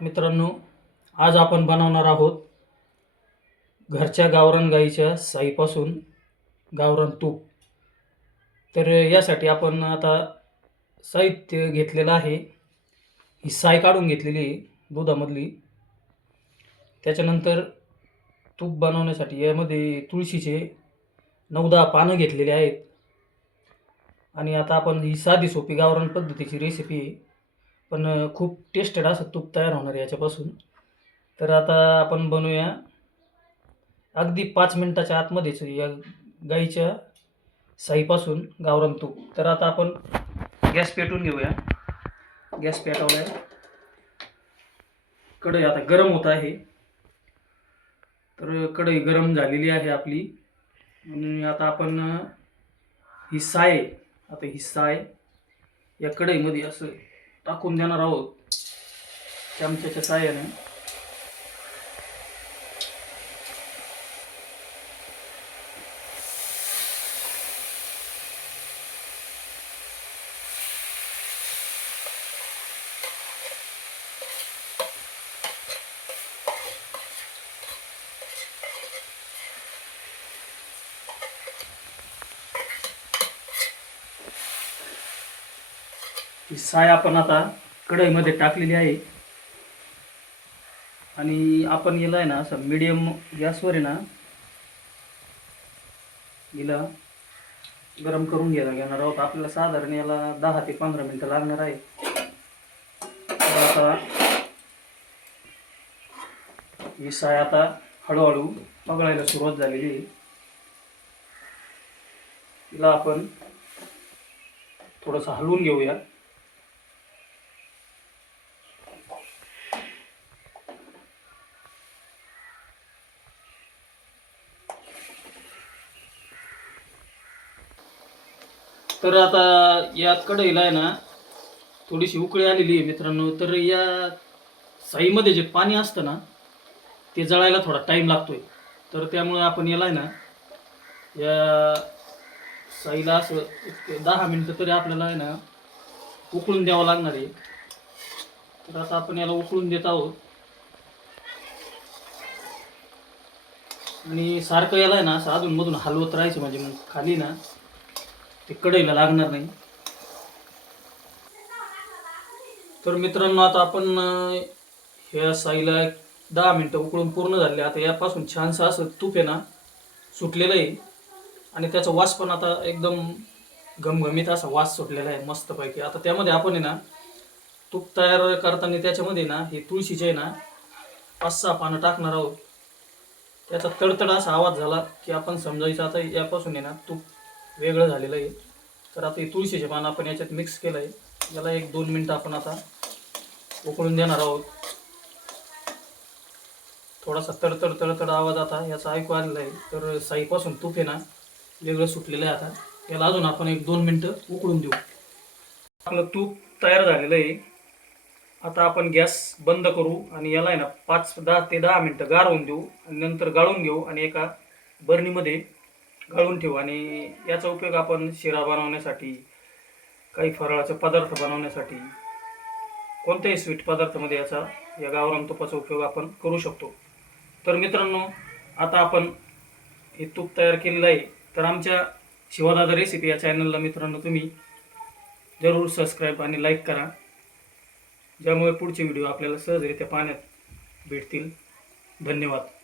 मित्रांनो आज आपण बनवणार आहोत घरच्या गावरान गाईच्या साईपासून गावरान तूप. तर यासाठी आपण आता साहित्य घेतलेलं आहे. ही साय काढून घेतलेली आहे दुधामधली. त्याच्यानंतर तूप बनवण्यासाठी यामध्ये तुळशीचे नऊ दहा पानं घेतलेली आहेत. आणि आता आपण ही साधी सोपी गावरान पद्धतीची रेसिपी आहे पण खूप टेस्टेड असं तूप तयार होणार याच्यापासून. तर आता आपण बनवूया. अगदी पाच मिनटाच्या आतमध्येच या गाईच्या साईपासून गावरान तूप. तर आता आपण गॅस पेटून घेऊया. गॅस पेटवला आहे कढई आता गरम होत आहे. तर कढई गरम झालेली आहे आपली. आणि आता आपण ही साय आता ही साय या कढईमध्ये असं टाकून देणार आहोत. चमच्याच्या साह्याने. ही साय आपण आता कढईमध्ये टाकलेली आहे. आणि आपण याला आहे ना असं मीडियम गॅसवर आहे ना हिला गरम करून घ्यायला घेणार आहोत. आपल्याला साधारण याला दहा ते पंधरा मिनटं लागणार आहे. आता ही साय आता हळूहळू पगळायला सुरुवात झालेली आहे. तिला आपण थोडंसं हलवून घेऊया. तर आता यात कढईला आहे ना थोडीशी उकळी आलेली आहे मित्रांनो. तर या साईमध्ये जे पाणी असतं ना ते जळायला थोडा टाईम लागतोय. तर त्यामुळे आपण याला आहे ना या साईला असं दहा मिनटं तरी आपल्याला आहे ना उकळून द्यावं लागणार आहे. तर आता आपण याला उकळून देत आहोत. आणि सारखं याला आहे ना असं अधूनमधून हलवत राहायचं म्हणजे मग खाली ना ते कढईला लागणार नाही. तर मित्रांनो आता आपण ह्या साईला दहा मिनटं उकळून पूर्ण झाले. आता यापासून छानसं असं तूप आहे ना सुटलेलं आहे. आणि त्याचा वास पण आता एकदम घमघमीत असा वास सुटलेला आहे मस्तपैकी. आता त्यामध्ये आपण आहे ना तूप तयार करताना त्याच्यामध्ये ना हे तुळशीचे आहे ना पाच सहा पानं टाकणार आहोत. त्याचा तडतड असा आवाज झाला की आपण समजायचं. आता यापासून आहे ना तूप वेगळं झालेलं आहे. तर आता हे तुळशीचे पानं आपण याच्यात मिक्स केलं आहे. याला एक दोन मिनटं आपण आता उकळून देणार आहोत. थोडासा तडतड तडतड आवाज आता याचा ऐकू आलेला आहे. तर साईपासून तूप आहे ना वेगळं सुटलेलं आहे आता. याला अजून आपण एक दोन मिनटं उकळून देऊ. आपलं तूप तयार झालेलं आहे. आता आपण गॅस बंद करू आणि याला आहे ना पाच दहा ते दहा मिनटं गारवून देऊ आणि नंतर गाळून घेऊ आणि एका बरणीमध्ये गळून ठेवू. आणि याचा उपयोग आपण शिरा बनवण्यासाठी काही फराळाचे पदार्थ बनवण्यासाठी कोणत्याही स्वीट पदार्थामध्ये याचा या गावरान तुपाचा उपयोग आपण करू शकतो. तर मित्रांनो आता आपण हे तूप तयार केलेलं आहे. तर आमच्या शिवादादा रेसिपी या चॅनलला मित्रांनो तुम्ही जरूर सबस्क्राईब आणि लाईक करा. ज्यामुळे पुढचे व्हिडिओ आपल्याला सहजरित्या पाहण्यात भेटतील. धन्यवाद.